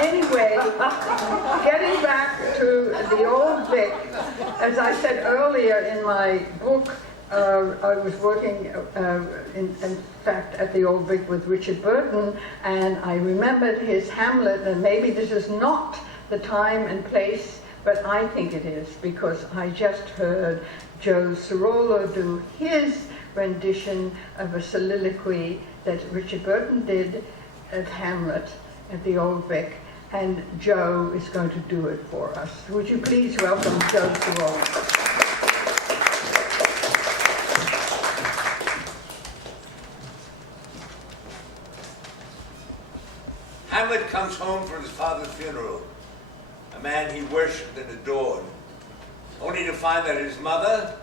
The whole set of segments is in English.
Anyway, getting back to the old Vic, as I said earlier in my book, I was working, in fact, at the Old Vic with Richard Burton, and I remembered his Hamlet, and maybe this is not the time and place, but I think it is, because I just heard Joe Sirola do his rendition of a soliloquy that Richard Burton did at Hamlet at the Old Vic, and Joe is going to do it for us. Would you please welcome Joe Sirola? Hamlet comes home from his father's funeral, a man he worshipped and adored, only to find that his mother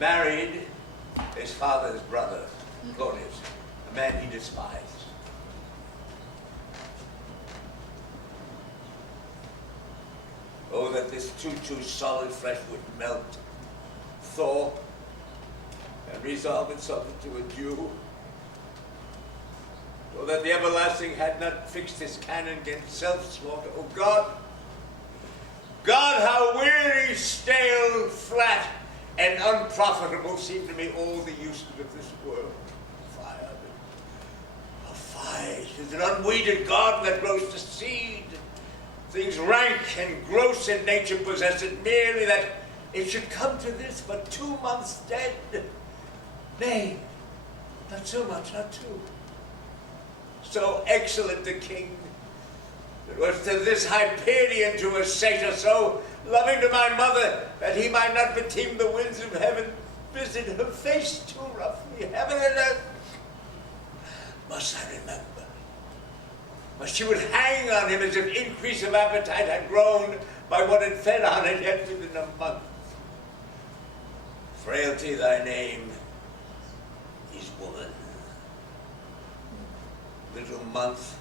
married his father's brother, Claudius, a man he despised. Oh, that this too solid flesh would melt, thaw, and resolve itself into a dew. Oh, that the everlasting had not fixed his canon against self-slaughter. Oh, God! God, how weary, stale, flat, and unprofitable seem to me all the uses of this world. Fire. A fire is an unweeded garden that grows to seed. Things rank and gross in nature possess it, merely that it should come to this but 2 months dead. Nay, not so much, not 2. So excellent the king, that was to this Hyperion to a satyr, so loving to my mother, that he might not beteem the winds of heaven, visit her face too roughly, heaven and earth. Must I remember? But she would hang on him as if increase of appetite had grown by what had fed on it yet within a month. Frailty, thy name is woman. Little month,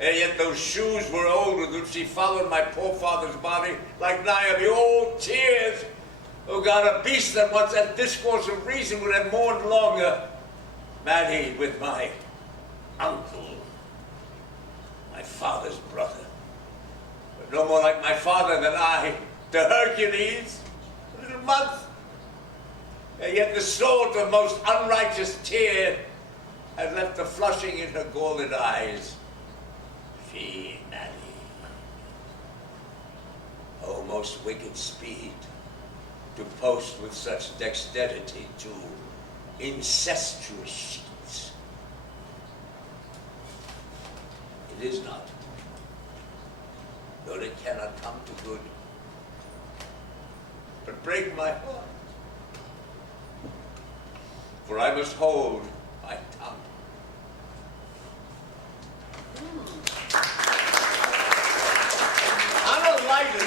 and yet those shoes were old with which she followed my poor father's body like Niobe, old tears. Oh God, a beast that once at discourse of reason would have mourned longer, married with my uncle, my father's brother, but no more like my father than I to Hercules, a little month, and yet the sword of most unrighteous tear had left a flushing in her golden eyes. Fie, Nanny. Oh, most wicked speed, to post with such dexterity to incestuous sheets. It is not, though it cannot come to good, but break my heart, for I must hold my tongue. On the lighter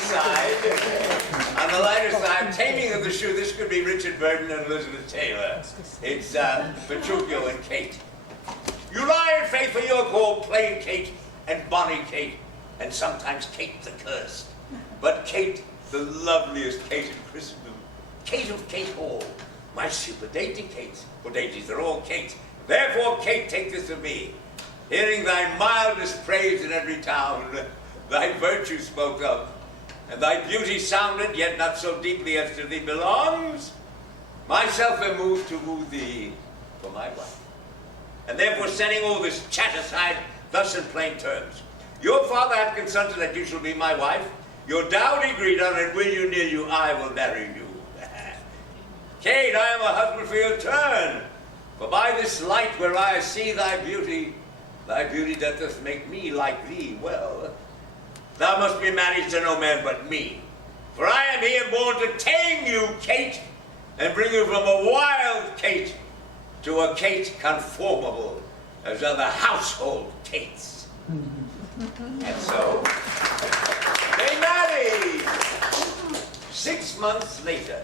side, Taming of the Shrew, this could be Richard Burton and Elizabeth Taylor. It's Petruchio and Kate. You lie in faith, for you're called plain Kate and bonny Kate, and sometimes Kate the cursed. But Kate, the loveliest Kate in Christendom, Kate of Kate Hall, my super dainty Kate, for dainties they're all Kate. Therefore, Kate, take this of me, hearing thy mildest praise in every town, thy virtue spoke of, and thy beauty sounded, yet not so deeply as to thee belongs, myself am moved to woo thee for my wife. And therefore, setting all this chat aside, thus in plain terms, your father hath consented that you shall be my wife, your dowry agreed on, and will you near you, I will marry you. Kate, I am a husband for your turn, for by this light where I see thy beauty doth make me like thee well. Thou must be married to no man but me, for I am here born to tame you, Kate, and bring you from a wild Kate to a Kate conformable as other household Kates. And so, they married 6 months later.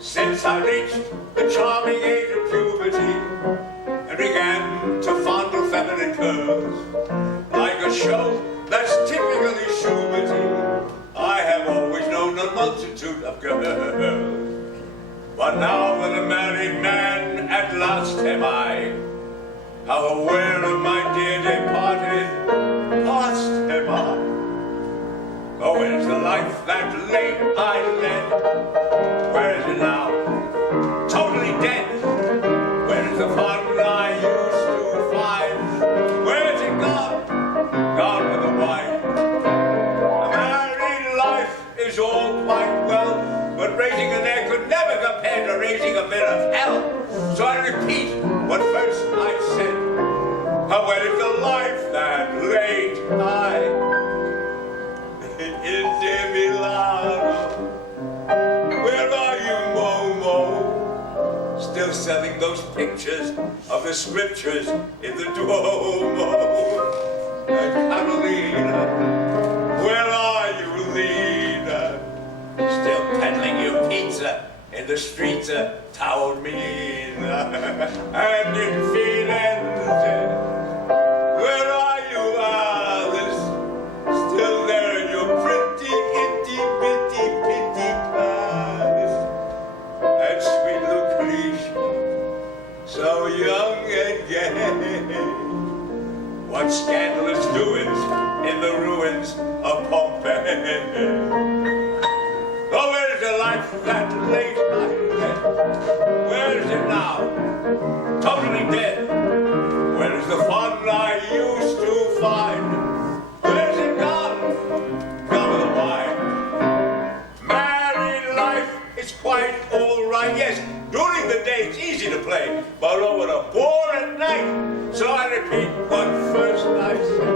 Since I reached the charming age of puberty and began to fondle feminine curves, But now for the married man, at last am I. How aware of my dear departed, lost am I. Oh, where's the life that late I led? Where is it now? Totally dead. Where is the fun I used to find? Where is it gone? Gone with the wine. A married life is all quite well, but raising an egg could never compare to raising a bit of hell. So I repeat what first I said. How where is the life that late I in Milano? Where are you, Momo? Still selling those pictures of the scriptures in the Duomo. And Carolina, where are you, Lena? Still peddling your pizza in the streets of Taormina. And in Firenze, where are you, Alice? Still there in your pretty, itty, bitty, pitty palace. And sweet Lucretia, so young and gay. What scandalous doings in the ruins of Pompeii. Oh, where is the life that late I led? Where is it now? Totally dead. Where is the fun I used to find? Where is it gone? Gone with the wine. Married life is quite all right. Yes, during the day it's easy to play, but oh, what a bore at night. So I repeat what first I said.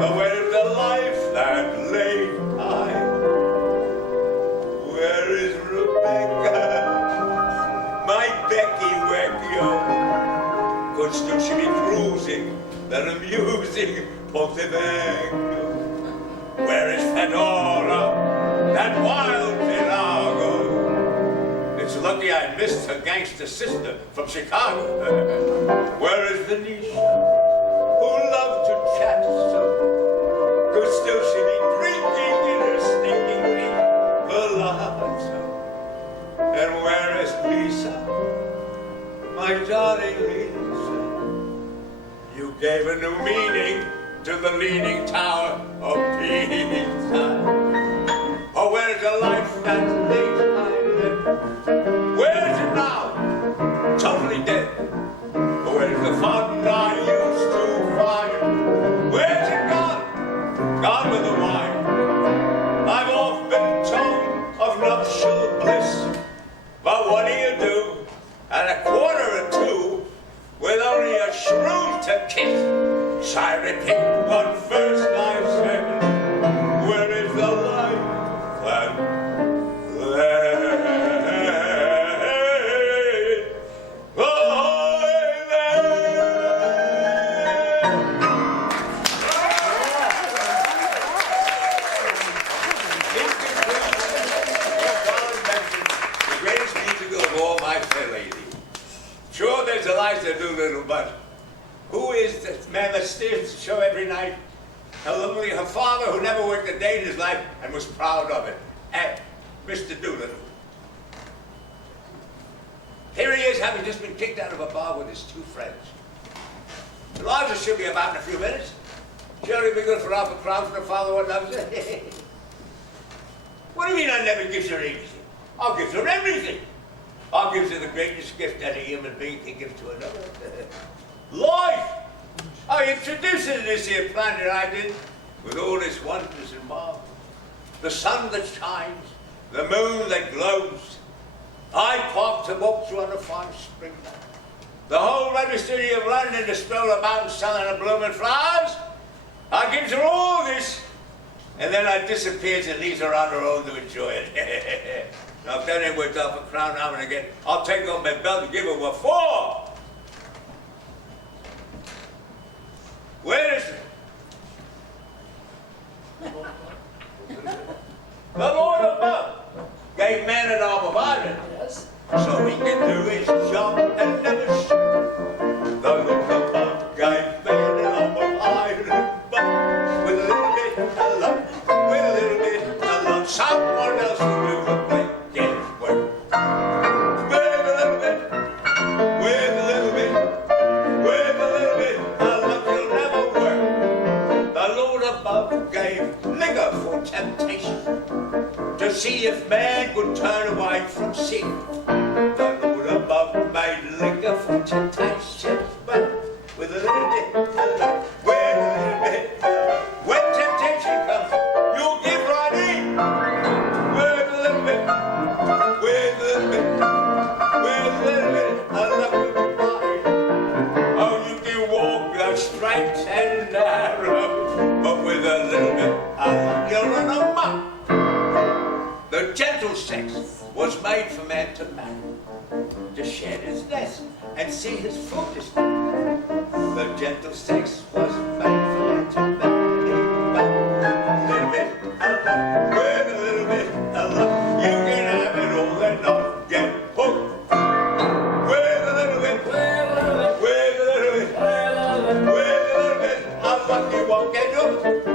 Oh, where is the life that late I? Where is Rebecca? My Becky Wecchio. Could still she be cruising that amusing Ponte Vecchio? Where is Fedora, that wild Pelago? It's lucky I missed her gangster sister from Chicago. Where is Venetia, who loved to chat so? Could still she be drinking in her stinking pink palazzo? And where is Lisa, my darling Lisa? You gave a new meaning to the leaning tower of Pisa. Oh, where's the life that late I lived? Where is it now? Totally dead. Oh, where's the fun I used to find? Where's it gone? Gone with the wine. I've often been told of nuptial bliss, but what do you do at 1:45 with only a shrew to kiss? So I repeat what first I said. Where is the life that led? Sure, there's Eliza Doolittle, but who is this man that steers the show every night? Only her father, who never worked a day in his life and was proud of it. And Mr. Doolittle. Here he is, having just been kicked out of a bar with his two friends. Eliza should be about in a few minutes. Sure, he'll be good for half a crown for the father what loves her. What do you mean I never gives her anything? I'll give her everything. I'll give her the greatest gift that a human being can give to another. Life! I introduced her to this here planet I did, with all its wonders and marvels. The sun that shines, the moon that glows. Hyde Park to walk through on a fine spring night. The whole registry of London to stroll about selling her blooming flowers. I gives her all this, and then I disappears and leaves her on her own to enjoy it. Now, if that ain't worth off a crown now and again, I'll take off my belt and give her what for. Where is it? The Lord above gave man an arm of iron, yes, so he can do his job and never shoot. The Lord above gave man an arm of iron, but with a little bit of luck, someone else will do the play. who gave liquor for temptation, to see if man would turn away from sin. The Lord above made liquor for temptation, but with a little bit, with a little bit. When temptation comes, you'll give right in. With a little bit, with a little bit, with a little bit. I love you goodbye. Oh, you can walk the straight and narrow, but with a little bit, I love you run amok. The gentle sex was made for man to marry, to shed his nest and see his foolishness. The gentle sex was made for man to marry, but a little bit of love, with a little bit of love, you can have it all and not get hooked. With a little bit, with a little bit, with a little bit, with a little bit of love, you won't get hooked.